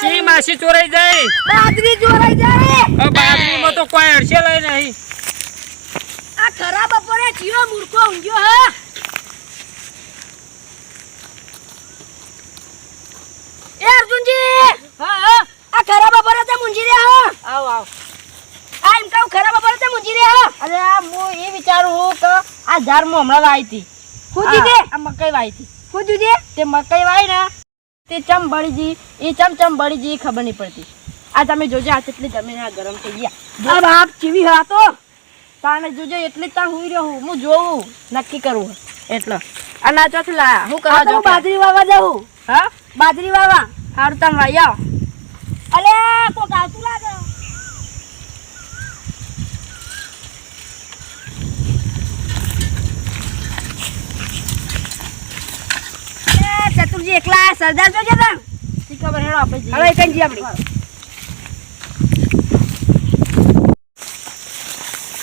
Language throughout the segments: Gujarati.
ચી માસી ચોરાઈ જાય બાજરી ચોરાઈ જાય હવે બાજરીમાં તો કોઈ અડશે લઈ નહીં. આ ખરાબ બપોરે જીવો મૂર્ખો ઊંઘ્યો હા? એ અર્જુનજી હા હા. આ ખરાબ બપોરે તે મુંજી રહ્યા હો? આવ આવ. આ એમ ખરાબ પડે છે મુજી રે અરે આ હું એ વિચારું હું કે આ ઝાડમાં હમણાં વાઈ હતી. ખુજી દે આ મકઈ વાઈ હતી. ખુજી દે તે મકઈ વાઈ ને તે ચમ બળી જી એ ચમ ચમ બળી જી ખબર નહીં પડતી. આ તમે જોજો આ કેટલી જમીન આ ગરમ થઈ ગયા. આ બાપ ચીવી હા તો. તાને જોજો એટલી ત્યાં હુઈ રહ્યો હું. હું જોઉં નક્કી કરું એટલે. અને આ ચોથી લાયા. હું કરવા તો જો બાજરી વાવા જાઉં. હા? બાજરી વાવા. હારું તમે વાઈ આવો. અલે કોક આવતું લાગે. એ એકલા સરદાર જોજે તા? ઠીક ખબર હેડો આપણે જઈએ. હવે એકન જી આપણી.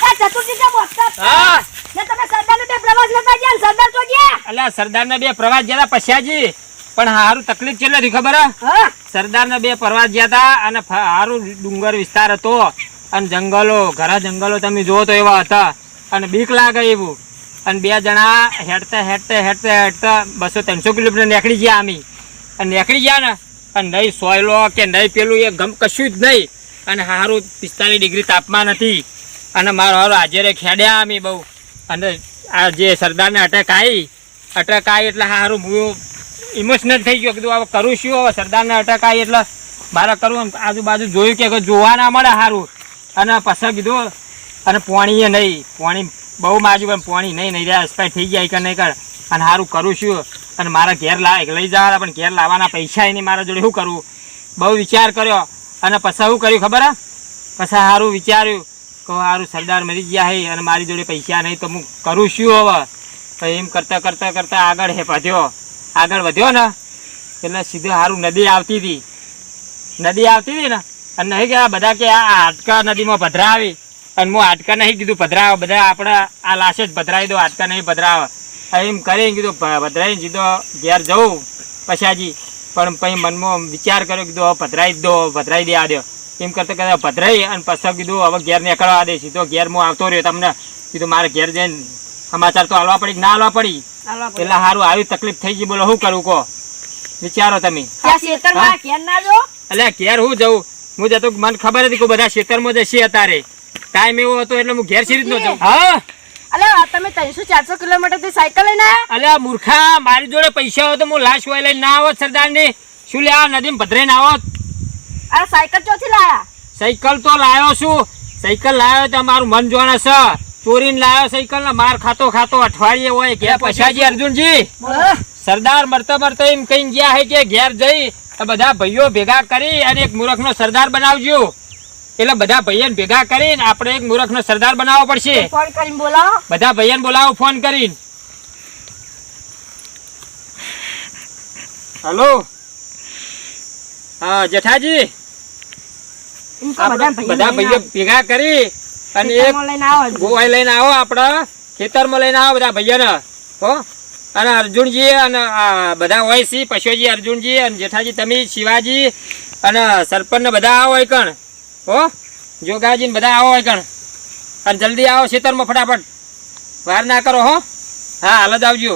એ ચતુરજી કેમ વખત હા. ને બે પ્રવાસ ગયા ને સરદાર તો ગયા? અલ્યા સરદારના બે પ્રવાસ ગયા પશ્યાજી. પણ હારું તકલીફ કેટલી હતી ખબર હે? હા. સરદારના બે પ્રવાસ ગયા હતા અને હારું ડુંગર વિસ્તાર હતો. અને જંગલો ઘરા જંગલો તમે જોવો તો એવા હતા. અને બીક લાગે એવું. અને બે જણા હેડતા હેડતા હેડતા હેડતા બસો ત્રણસો કિલોમીટર નીકળી ગયા અમે. અને નીકળી ગયા ને, અને નહીં સોયલો કે નહીં પેલું એ ગમ કશું જ નહીં. અને સારું પિસ્તાલીસ ડિગ્રી તાપમાન હતી. અને મારો હારો હાજરે ખેડ્યા અમે બહુ. અને આ જે સરદારને અટક આવી અટક આવી એટલે સારું હું ઇમોશનલ થઈ ગયો કીધું, હવે કરું શું? હવે સરદારને અટક આવી એટલે મારે કરવું આજુબાજુ જોયું કે જોવા ના મળે સારું અને પછી કીધું, અને પોણીએ નહીં, પોણી બહુ માર્યું પણ પોણી નહીં નહીં રહ્યા એક્સપાયર થઈ ગયા કે નહીં કર. અને સારું કરું શું અને મારા ઘેર લાવે લઈ જવાના પણ ઘેર લાવવાના પૈસા નહીં મારા જોડે. શું કરવું બહુ વિચાર કર્યો. અને પછી શું કર્યું ખબર? હે પછી સારું વિચાર્યું કે સારું સરદાર મરી ગયા હે અને મારી જોડે પૈસા નહીં, તો હું કરું શું હવે? તો એમ કરતાં કરતાં કરતાં આગળ હે વધ્યો. આગળ વધ્યો ને, એટલે સીધો સારું નદી આવતી હતી. નદી આવતી હતી ને? અને નહીં કે આ બધા કે આ હાટકા નદીમાં પધરાવી. અને હું હાડકા નહીં કીધું પધરાવ બધા આપણે આ લાશે જ પધરાવી દો હાડકા નહીં ભદરાવ. એમ કરીને કીધું પધરાવીને સીધો ઘેર જવું પછાજી. પણ પછી મનમાં વિચાર કર્યો કીધું હવે પધરાવી દો પધરાવી દે આ દો. એમ કરતાં કરતાં પધરાઈ અને પછી કીધું હવે ઘેર નીકળવા દે સીધો ઘેર હું આવતો રહ્યો તમને. કીધું મારે ઘેર જઈને સમાચાર તો હાલવા પડી કે ના હાલવા પડી. એટલે સારું આવી તકલીફ થઈ ગઈ બોલો શું કરું કહો? વિચારો તમે. એટલે ઘેર હું જવું હું જતો મને ખબર હતી કે બધા ખેતરમાં જશે અત્યારે. ટાઈમ એવો હતો એટલે હું ઘેર સિરીજ નો જાઉં. હા? અલે તમે ત્રણસો ચારસો કિલોમીટરથી સાયકલ લઈને આયા? અલ્યા મૂર્ખા મારી જોડે પૈસા હોય તો હું લાશ હોય લઈને ના આવત સરદારની. શું લે આ નદીમાં ના આવત? અરે સાયકલ ચોથી લાયા? સાયકલ તો લાયો છું. સાયકલ લાયો તો મારું મન જોણે છે. ચોરીને લાયો સાયકલ ને માર ખાતો ખાતો અઠવાડિયે હોય કે પછાજી અર્જુનજી. સરદાર મરતા મરતા એમ કઈ ગયા હે કે ઘેર જઈ આ બધા ભાઈઓ ભેગા કરી અને એક મૂર્ખનો સરદાર બનાવજો. એટલે બધા ભાઈઓને ભેગા કરીને આપણે એક મૂર્ખનો સરદાર બનાવવો પડશે. ફોન કરીને બોલાવો. બધા ભાઈઓને બોલાવો ફોન કરીને. હલો? હા જેઠાજી? બધા ભાઈઓ ભેગા કરી અને એક ખેતરમાં લઈને આવો. ગોવાઈ લઈને આવો આપણા. ખેતરમાં લઈને આવો બધા ભાઈઓને. હો? અને અર્જુનજી અને બધા હોય છે પશુજી અર્જુનજી અને જેઠાજી તમે શિવાજી અને સરપંચ ને બધા આવો હોય કણ હો જોગાજી ને બધા આવો કણ અને જલ્દી આવો ખેતરમાં ફટાફટ. વાર ના કરો હો. હા, હાલ જ આવજો.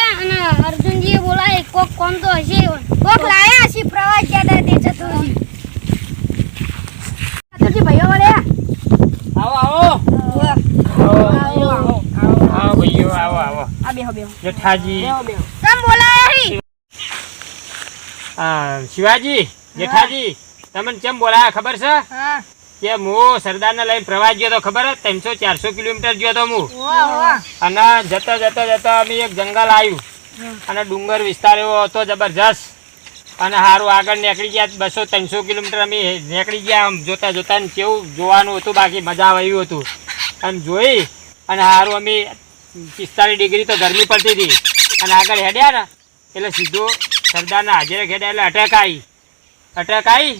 આપણને અર્જુનજીએ બોલાય કોક કોમ તો હશે કોક લાયા છે પ્રવાસ હતા તે ચતુરજી ચતુરજી ભાઈઓ વળે? આવો આવો. આવો આવો ભાઈઓ આવો આવો. આ બેહો બેહો. જેઠાજી. બેહો બેહો. તમ બોલાયા હી? હા શિવાજી જેઠાજી તમને કેમ બોલાયા ખબર છે? હા. કે હું સરદારને લઈને પ્રવાસ ગયો તો ખબર ત્રણસો ચારસો કિલોમીટર ગયો તો હું. અને જતા જતા જતા અમે એક જંગલ આવ્યું. અને ડુંગર વિસ્તાર એવો હતો જબરજસ્ત. અને સારું આગળ નીકળી ગયા, બસો ત્રણસો કિલોમીટર અમે નીકળી ગયા, આમ જોતા જોતા ને કેવું જોવાનું હતું, બાકી મજા આવ્યું હતું. અને જોઈ, અને સારું અમે પિસ્તાલીસ ડિગ્રી તો ગરમી પડતી હતી. અને આગળ હેડ્યા ને, એટલે સીધો સરદારના હાજરે હેડ્યા, એટલે અટક આવી. અટક આવી?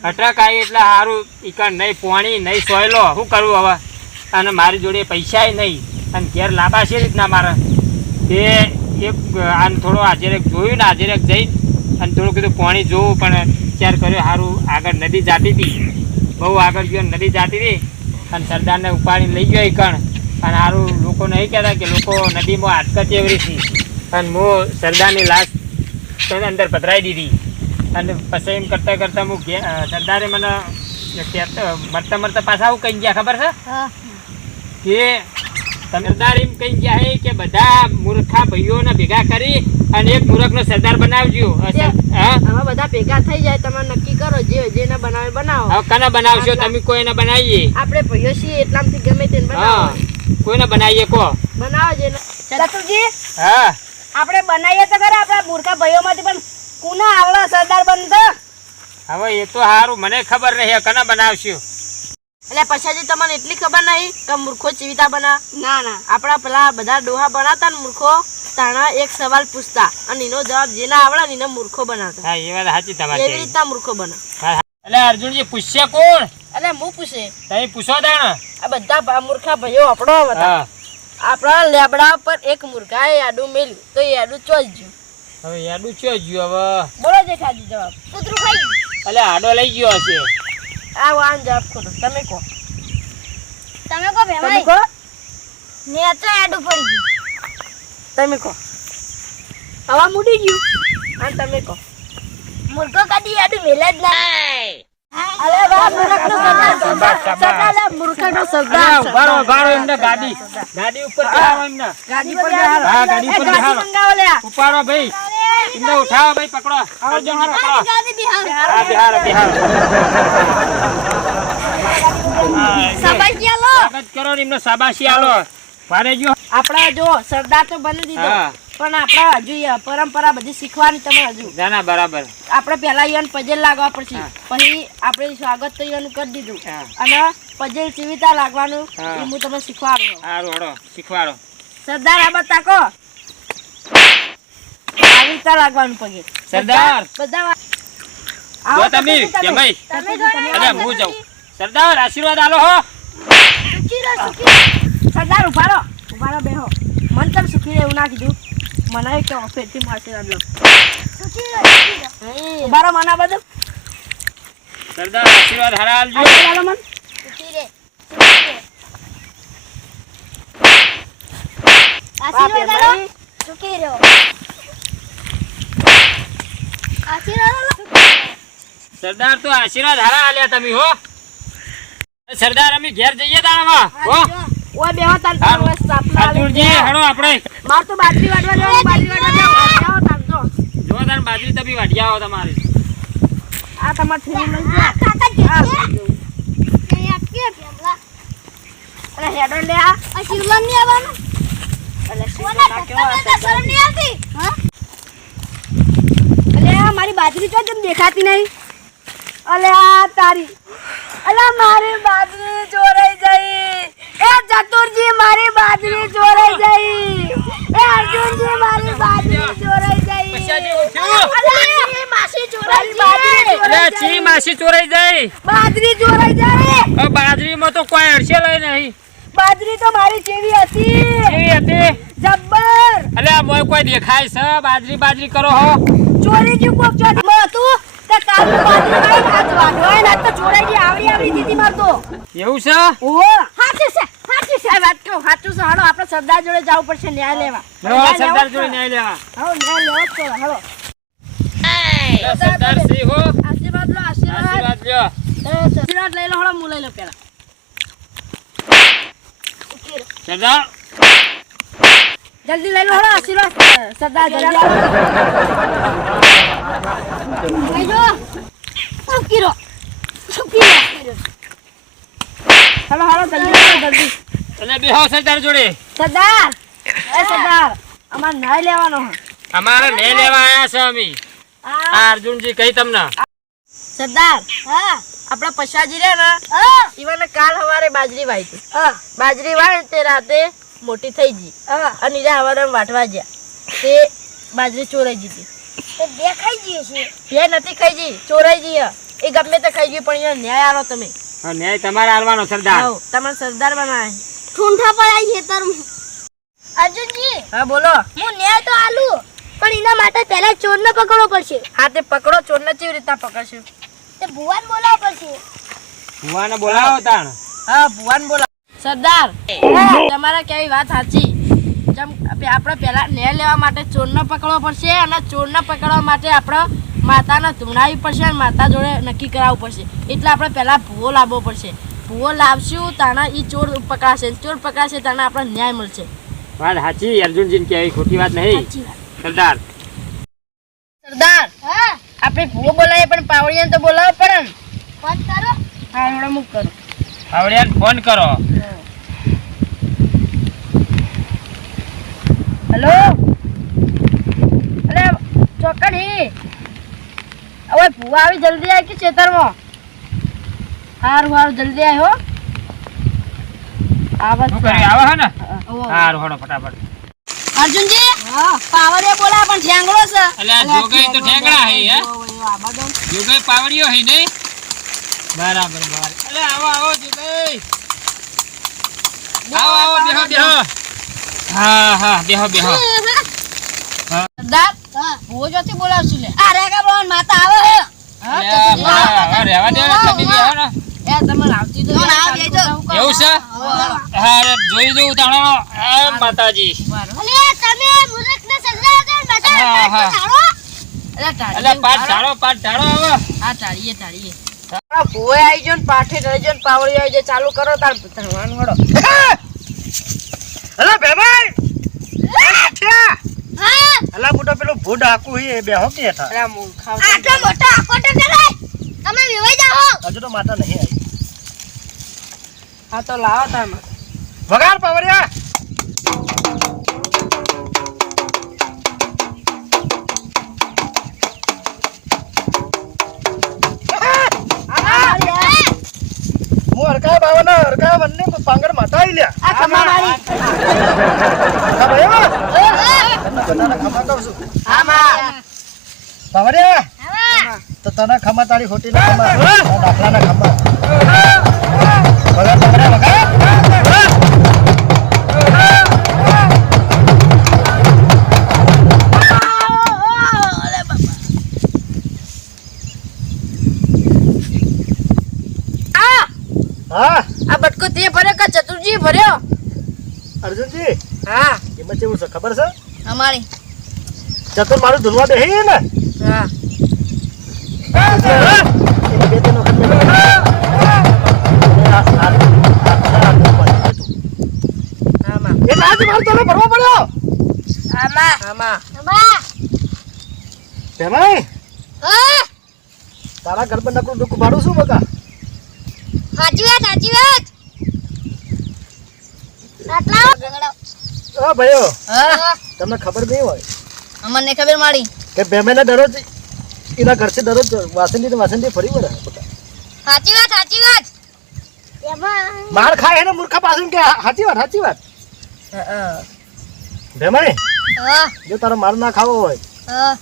અટક આવી એટલે સારું ઈકણ નહીં પોણી, નહીં સોયલો, શું કરવું હવે? અને મારી જોડે પૈસાય નહીં, અને ઘેર લાંબા છે રીતના મારે. તે એક આને થોડો હાજરેક જોયું ને હાજરેક જઈ અને થોડું કીધું પાણી જોવું પણ વિચાર કર્યો સારું આગળ નદી જાતી હતી. બહુ આગળ ગયો નદી જાતી હતી. અને સરદારને ઉપાડીને લઈ ગયો કણ. અને સારું લોકો નહીં કહેતા કે લોકો નદીમાં હાથકત એવરી છે અને હું સરદારની લાશ તેને અંદર પધરાવી દીધી. અને પછી એમ કરતાં કરતાં હું સરદારે મને મરતા મરતા પાછા આવું કહી ગયા ખબર છે? કે સરદાર એમ કહી ગયા હે કે બધા મૂર્ખા ભાઈઓને ભેગા કરી અને એક મૂર્ખનો સરદાર બનાવજો? અ, સર- હા? આમાં બધા ભેગા થઈ જાય તમે નક્કી કરો જે જેને બનાવે બનાવો. હવે કને બનાવશો? તમે કોઈને બનાવીએ? આપણે ભાઈઓ છીએ એટલામાંથી ગમે તેને બનાવો. કોઈને બનાવીએ કો? બનાવો જેને. ચતુરજી. હા. આપણે બનાવીએ તો ખરા આપણા મૂર્ખા ભાઈઓમાંથી પણ કુના આવડા સરદાર બનતો. હવે એ તો સારું મને ખબર નહીં કને બનાવશું? એટલે પછાજી તમને એટલી ખબર નહીં કે મૂર્ખો ચીવિતા બના? ના ના. આપણા પેલા બધા ડોહા બનાતા ને મૂર્ખો તાણા એક સવાલ પૂછતા અને એનો જવાબ જેને આવડે એને મૂર્ખો બનાવતા. હા એ વાત સાચી એવી રીતના મૂર્ખો બના. એટલે અર્જુનજી પૂછશે કોણ? એટલે હું પૂછે. તમે પૂછો તાણ. આ બધા મૂર્ખા ભાઈઓ આપણો હતા આપણા લેબડા પર એક મૂર્ખાએ આડું મેલ્યું તો એ આડું ચોજ ગયું. હવે આડું ચો ગયું હવે. બોલો જેઠાજી જવાબ. કૂતરું ખાઈ ગયું. એટલે આડો લઈ ગયો હશે. આ આમ જવાબ ખોટો તમે કહો. તમે કહો તમે ભેમાઈ કહો નેચો આડું પડી ગયું. તમે કહો. હવા મૂડી ગયું. અને તમે કહો. મુર્ગો કદી આડું મેલે જ ના. અરે વાહ એમને ગાડી. ગાડી ઉપર એમને. ગાડી. હા, ગાડી. ઉપાડો ભાઈ. એમને ઉઠાવો ભાઈ પકડો. અર્જુનજી પકડો. ગાડી બિહાર બિહાર બિહારો આલો. સ્વાગત કરો ને એમનો શાબાશી આલો. મારે જો. આપણા જો સરદાર તો બની દીધો. પણ આપણા હજુ પરંપરા બધી શીખવાની તમે હજુ. ના ના બરાબર. આપણે પહેલા ઈવન પજેલ લાગવા પડશે. પછી આપણે સ્વાગત તો ઈવન કરી દીધું. અને પજેલ ચીવિતા લાગવાનું એ હું તમને શીખવાડું. સારું હળો શીખવાડો. સરદાર આ બતા આવી લાગવાનું પગે. સરદાર! બધા જો તમે કે ભાઈ. અરે હું જાઉં. સરદાર આશીર્વાદ આલો હો. સુખી રહો સુખી સરદાર ઊભા રહો. ઊભા રહો બેહો. મન તમ સુખી રહે એવું ના કીધું. મને કે ફેરથી મારશે લો સુખી રહો ઊભા રહો મને બધું. સરદાર આશીર્વાદ હારા આલજો આલો મન. સુખી રહે. આશીર્વાદ આલો. સુખી રહો આશીર્વાદ આલો સુખી રહો. સરદાર તો આશીર્વાદ હારા આલ્યા તમે હો. સરદાર અમે ઘેર જઈએ તાણમાં હો. ઓય બેહો તાર તો બસ સાપલા અર્જુનજી હળો આપણે. માર તો બાજરી વાટવા જવાનું બાજરી વાટવા જવાનું જાઓ તાર જો. જો તાર બાજરી તમે વાઢિયા આવો તમારે. આ તમાર થેલી લઈ જા કાકા. અરે હેડો લે આ. શિવલાલ નહીં આવવાનું? કેવો શરમ આવતી? હા? મારી બાજરી તો જેમ દેખાતી નહીં? અલે આ તારી. અલે મારી બાજરી ચોરાઈ ગઈ. એ ચતુરજી મારી બાજરી ચોરાઈ ગઈ. એ અર્જુનજી મારી બાજરી ચોરાઈ મારી માસી ચોરાઈ ગઈ. અરે ચોરાઈ જઈ બાજરી બાજરીમાં તો કોઈ અડશે લઈ નહીં. બાજરી તો મારી જેવી હતી. જેવી હતી? જબ્બર! અલે મોય કોઈ દેખાય છે? બાજરી બાજરી કરો હો. ચોરી ગયું કોક ચોરી? મો તું? તે કાલ બાજરી ખાઈ હાથ વાઢવાય ને તો ચોરાઈ ગઈ આવડી આવડી દીધી મારતો એવું છે? ઓહો હાચું છે હાચું છે. વાત કેવું હાચું છે. હાલો આપણે સરદાર જોડે જવું પડશે ન્યાય લેવા. લો સરદાર જોડે. ન્યાય લેવા. હો ન્યાય લેવા તો હાલો. સરદાર શ્રી હો. આશીર્વાદ લો આશીર્વાદ. આશીર્વાદ લ્યો. આશીર્વાદ લઈ લો હાલો મુ લઈ લો પેલા. સરદાર. જલ્દી લઈ લો હળો આશીર્વાદ સરદાર જલ્દી આવો. ભાઈ જો. સુખી રહો. સુખી રહો. હાલો હાલો જલ્દી હાલો જલ્દી અને બેહો સરદાર જોડે સરદાર એ સરદાર અમાર નહીં લેવાનો અમારે નહીં લેવા આયા છે અમે આ અર્જુનજી કહી તમને સરદાર હા. આપણા પશાજી રહ્યા ને હા ઈવાને કાલ સવારે બાજરી વાઈ બાજરી વાય તે રાતે મોટી થઈ ગઈ. અને ઈરા હવારે વાટવા ગયા તે બાજરી ચોરાઈ ગઈ હતી. બે ખાઈ જઈએ છે બે નથી ખાઈ ગઈ ચોરાઈ ગઈ એ ગમે તે ખાઈ ગઈ પણ અહીંયા ન્યાય આવો તમે. ન્યાય તમારે આલવાનો સરદાર. તમારે સરદાર બનાવે ઠૂંઠા પડાય તર. અર્જુનજી હા બોલો. હું ન્યાય તો આલુ પણ એના માટે પહેલા ચોરને પકડવો પડશે. હા તે પકડો ચોરને કેવી રીતના પકડશું? તે ભુવાન બોલાવવો પડશે. ભુવાને બોલાવો તાણ. હા ભુવાન બોલા સરદાર તમારે કેવી વાત સાચી? જેમ આપણે પહેલા ન્યાય લેવા માટે ચોરને પકડવો પડશે અને ચોરને પકડવા માટે આપણે માતાને ધૂણાવી પડશે અને માતા જોડે નક્કી કરાવવું પડશે. એટલે આપણે પહેલાં ભૂવો લાવવો પડશે. ભૂવો લાવશું તાના એ ચોર પકડાશે. ચોર પકડાશે તાને આપણે ન્યાય મળશે. વાત સાચી અર્જુનજી કેવી ખોટી વાત નહીં. સરદાર. સરદાર હા. આપણે ભૂવો બોલાવીએ પણ પાવડિયાને તો બોલાવવો પડે ને. કરો. હા હમણાં મૂક કરું. આવડ્યાને ફોન કરો. હેલો? અરે ચોકડી હવે ભૂવા આવી જલ્દી આવી કે ચેતરમાં હારું હારું જલ્દી આવ્યો હો. આવા શું કરી આવો હે ને? આવો. સારું અર્જુનજી પાવરે બોલા પણ ઠેંગડો છે. એટલે જોગઈ તો હે હે. જોગઈ પાવડિયો હે બરાબર બરાબર. અલે આવો આવો જોગઈ આવો આવો બેહો બેહો. હા હા બેહો બેહો. સરદાર ભૂવો જોથી બોલાવશું લે. અરે કા બોન માતા આવે હે હા, દો તમે બેહો ને. એવું છે? હા જોઈ જોઉં તાણો આ માતાજી. બરાબર. અલે તમે મુરખ ને સજરા દે માતા હા, હા. ચાલો અલા, ટાળી અલે જેવું પાટ ઢાળો પાટ ઢાળો હવે હા ટાળીએ ટાળીએ ભૂવે આવી જો ને પાઠે રહી જો ને પાવડી આવી જાય ચાલુ કરો તાર ધરવાનું હળો અલા બેભાઈ હા! અલા મોટો પેલો ભૂડ આકુ એ બેહો કે હેઠા અલા મૂર્ખાઓ. આટલો મોટો આકોટો કરે તમે વિવાઈ જાઓ. હજુ તો માતા નહીં આવી. હા તો લાવો તારમાં વગાડ પાવરિયા! પાંગર માતા આવી લ્યા. આ હા તો તને ખમા તારી ખોટી ના ખમા. આ દાખલાના ખમા. છે ખબર છે? અમારી. ચતુર મારું ધુલવા બેહી ને? હા. બે ત્રણ વખત આજે મારે તને ભરવો પડ્યો? આમાં. આમાં. હા. તારા ઘર પર નકરું દુઃખ ભાડું શું બકા. સાચી વાત સાચી વાત. આટલા હા ભાઈઓ. હા. તમને ખબર નહીં હોય અમને ખબર મારી. કે ભેમેને દરરોજ એના ઘરથી દરરોજ વાસંદી ને વાસંદી ફરી વળે સાચી વાત સાચી વાત. માર ખાય એને મૂર્ખા પાછું કે સાચી વાત સાચી વાત. ભેમાઈ હા. જો તારો માર ના ખાવો હોય હા.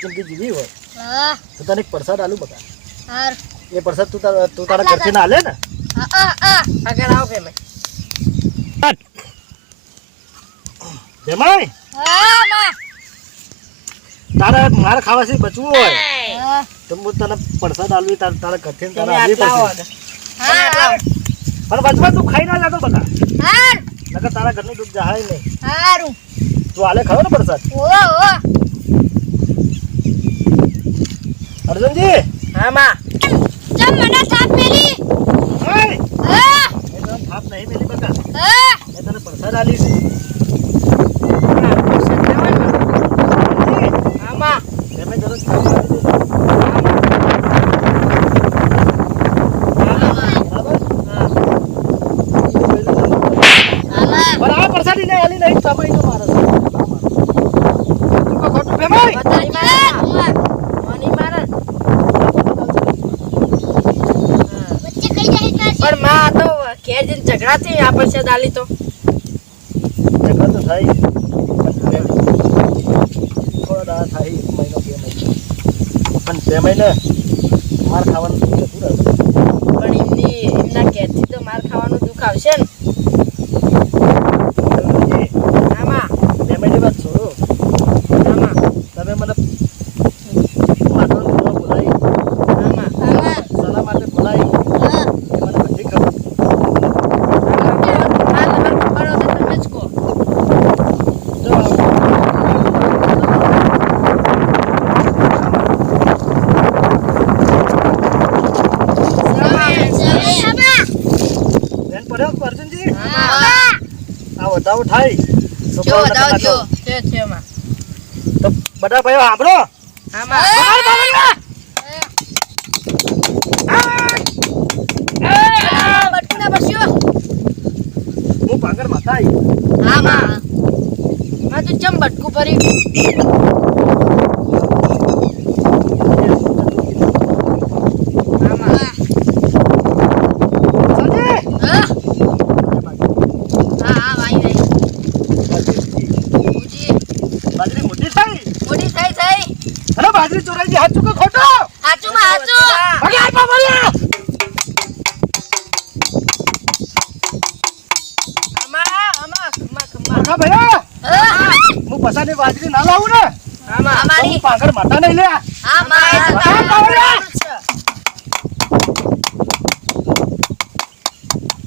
જિંદગી જીવી હોય હા. તો તને એક પ્રસાદ આલુ બકા. હાર. એ પ્રસાદ તું તારા તું તારા ઘરથી ના લે ને? હા હા હા. આગળ આવો ભેમાઈ માં. તારે માર ખાવાથી બચવું હોય. તો હું તને પ્રસાદ આલવી તારા તારા ઘરથી તારા આવો હા. પણ વચમાં તું ખાઈ ના જતો બધા. નકર તારા ઘરનું દૂધ જહાય નહીં. હારું. તું આલે ખાવ ને પરસાદ? અર્જુનજી. હા માં. ચમ મને થાપ મેલી! હા. થાપ નહીં મેલી બકા હા. તને પરસાદ આલી છે ક્યાંથી આ પૈસા દાલી તો. થાય. થોડા થાય મહિનો, બે મહિનો. પણ તે મહિને માર ખાવાનું હાય જો દાવ જો છે છે માં તો બધા ભાઈઓ આપણો હા માં આગળ માતા નહીં લે. હા માતા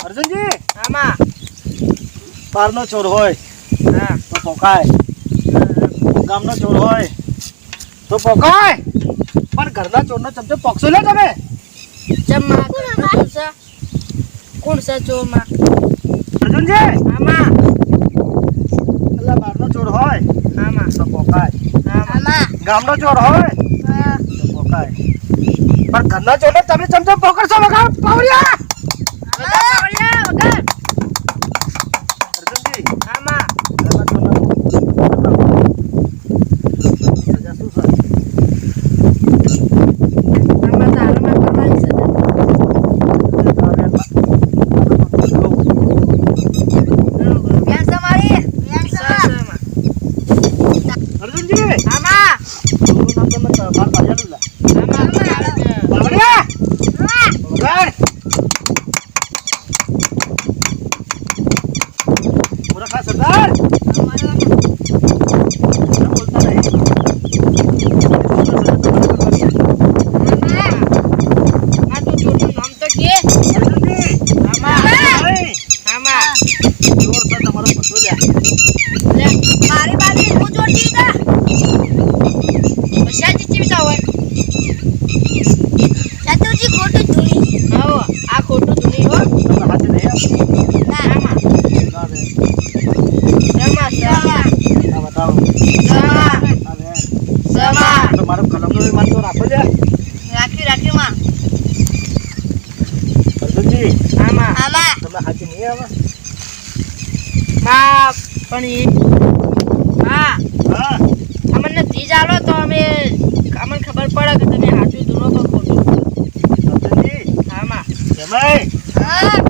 અર્જુનજી આમાં. બારનો ચોર હોય હા. તો પોકાય. ગામનો ચોર હોય તો પોકાય. પણ ઘરના ચોરનો ચમચો પોકશો લે તમે. ચમચો કોણ છે ચોરમાં અર્જુનજી આમાં. એટલે બારનો ચોર હોય આમાં. તો પોકાય. ગામનો ચોર હોય? પણ ઘરનો ચોર તમે ચમચમ પકડશો વગર પાવરિયા બા પણ હા. હા. અમને ત્રીજ આલો તો અમે અમને ખબર પડે કે તમે હાથું ધૂનો તો ખોટું. હા માં. હા.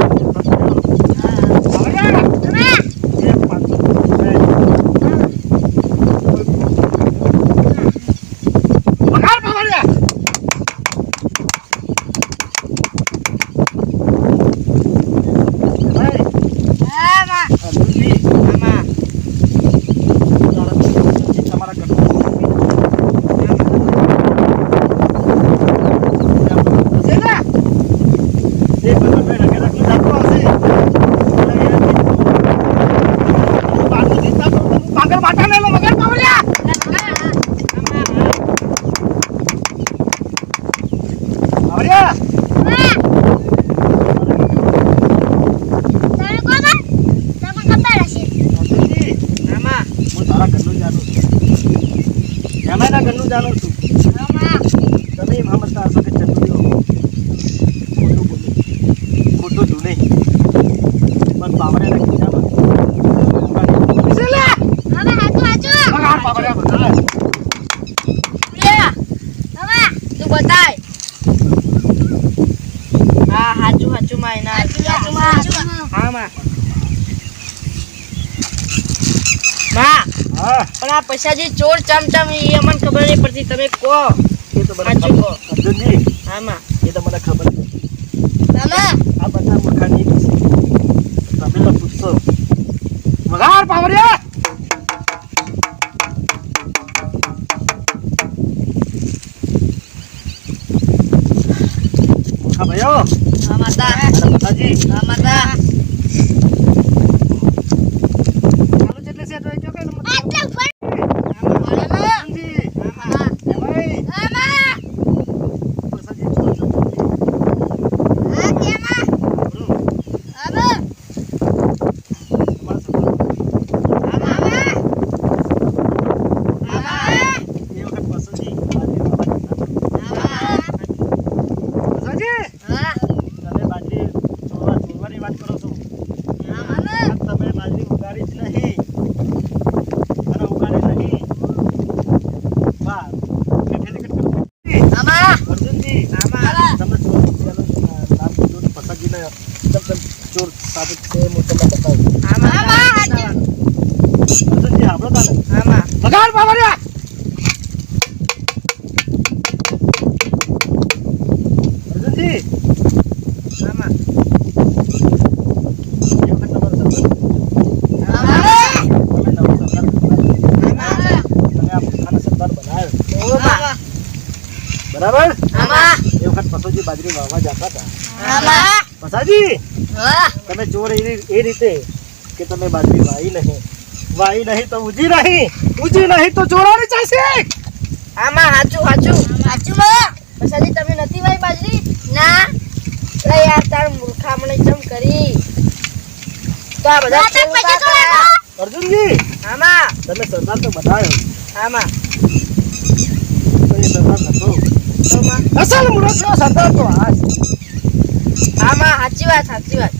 ¡Dale, lo que! પણ આ પૈસાજી ચોર ચમચમ એ અમને ખબર નહીં પડતી. તમે કહો. એ તો સાચું કહો. અર્જુનજી આમાં. એ તો મને ખબર છે. મામા આ બધા મૂર્ખાની જ તમે તો પૂછશો. મગાર પાવરિયા ભાઈઓ. હા માતા. હા માતાજી. હા માતા ચાલુ છે એટલે સેટ હોય જો કે અર્જુનજી એમાંય પ્રસાદજી ચોર છો તમારા સભ્યો એ વખત પ્રસાદજી બાજરી વાવવા જતા. પ્રસાદજી તમે બાજરી ચોરવા ચોરવાની વાત કરો છો પણ તમે બાજરી ઉગાડી જ નહીં અને ઉગાડી નહીં વાહ ખેતી કરો અર્જુનજી તમે ચોર પેલું નામ કીધું ને પ્રસાદજીને એકદમ તમે ચોર સાબિત છે હું તમને બતાવું અર્જુનજી સાંભળો તાને વગાડ બાબરિયા અર્જુનજી એ વખત તમારો સરદાર તમે નવો સરદાર તમે આ મૂર્ખાને સરદાર બનાવ્યો બરાબર? એ વખત પસોજી બાજરી વાવવા જતા હતા. પસાજી તમે ચોર એ એ રીતે કે તમે બાજરી વાઈ નહીં. વાઈ નહીં તો ઉજી નહીં. ઉજી નહીં તો ચોરાની ચાલશે આમાં હાચું હાચું. પૈસાજી તમે નથી વાઈ બાજરી? ના. અરે યાર તાર મૂર્ખામણે ચમ કરી. તો આ બધા. અર્જુનજી આમાં. તમે સરદાર તો બતાવ્યો આમાં તો એ સરદાર નતો તો માં અસલ મુરસો સરદાર તો આ આમાં સાચી વાત સાચી વાત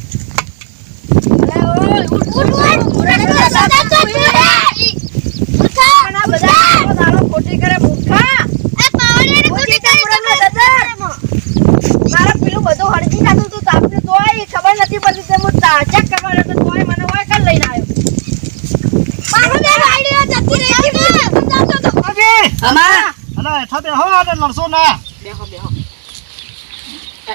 બધા ખોટી કરે મૂર્ખા મારે પેલું બધું હળગી જતું હતું તાપને તોય ખબર નથી પડતી તે હું તાજા કરવાનો હતો તોય મને ઓય કર લઈને આવ્યો આમાં અલા હેઠા બેહો અને લડશો ના બેહો બેહો.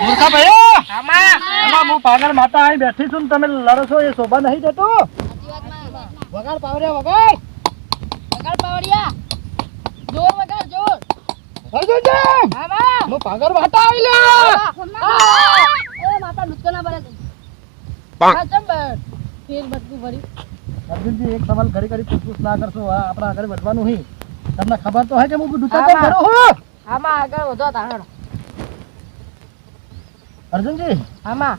મૂર્ખા ભાઈઓ આમાં. અલા હું પાગલ માતા અહીં બેઠી છું તમે લડો છો એ શોભા નહીં દેતો. વગાડ પાવરિયા વગાડ. વગાડ પાવડિયા. જોર વગાડ જોર. અર્જુનજી આમાં હું પાગલ માતા આવી લ્યો માતા દુધકો ભરે હા ચમ બર ફેર બટકું ભરી અર્જુનજી એક સવાલ ઘડી ઘડી પૂછપૂછ ના કરશો. આ આગળ વધવાનું નહીં. તમને ખબર તો હે કે હું કેમ હું? આમાં આગળ વધો તાણ. અર્જુનજી આમાં.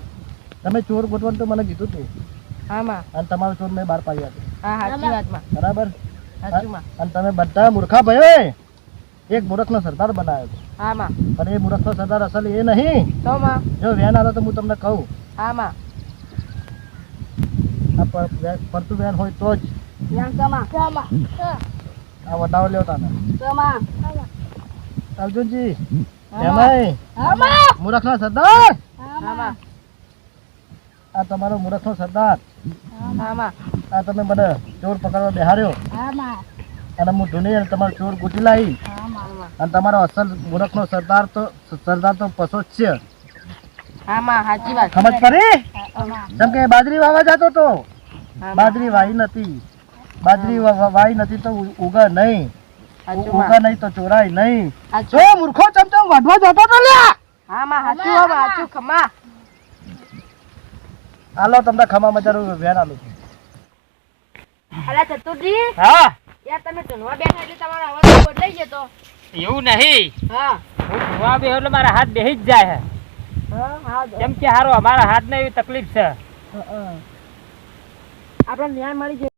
તમે ચોર ગોઠવણ તો મને કીધું હતું આમાં. અને તમારો ચોર મેં બહાર પાડ્યા હતો. હા સાચી વાતમાં. બરાબર? અને તમે બધા મૂર્ખા ભયો! એક મૂર્ખનો સરદાર બનાવ્યો છે આમાં. પણ એ મૂર્ખનો સરદાર અસલ એ નહીં. તો માં જો વેન આવે તો હું તમને કહું. આમાં. આ વેન હોય તો જ. આ તાને. આમાં અર્જુનજી એમાંય આમાં? મૂર્ખનો સરદાર? આમાં. આ તમારો મૂર્ખનો સરદાર. આમાં. આ તમે મને ચોર પકડવા બેહાર્યો. આમાં. અને હું ઢૂંઢી અને તમારો ચોર ગૂંચી લાવી અને તમારો અસલ મૂર્ખનો સરદાર તો સરદાર તો પશો જ છે આમાં સાચી વાત. સમજ પડી? જેમ કે બાજરી વાવા જતો તો? બાજરી વાઈ નથી. બાજરી વા- વા- વાઈ નથી તો ઉગે નહીં. સાચુંમાં નહીં તો ચોરાય નહીં. જો મૂર્ખો ચમચમ વાઢવા જતો તો લ્યા. હા માં હાચું આમાં હાચું ખમા. હાલો તમને ખમા મજાનું વેન આલું છું. અલા ચતુરજી હા. યાર તમે ધનવા બેઠા એટલે તમારો અવાજ બદલાઈ જતો એવું નહીં. હા. હું ધનવા બેહો એટલે મારા હાથ બેહી જ જાય છે હા હા કેમ કે હારો અમારા હાથ ને એવી તકલીફ છે. આપણે ન્યાય મળી જાય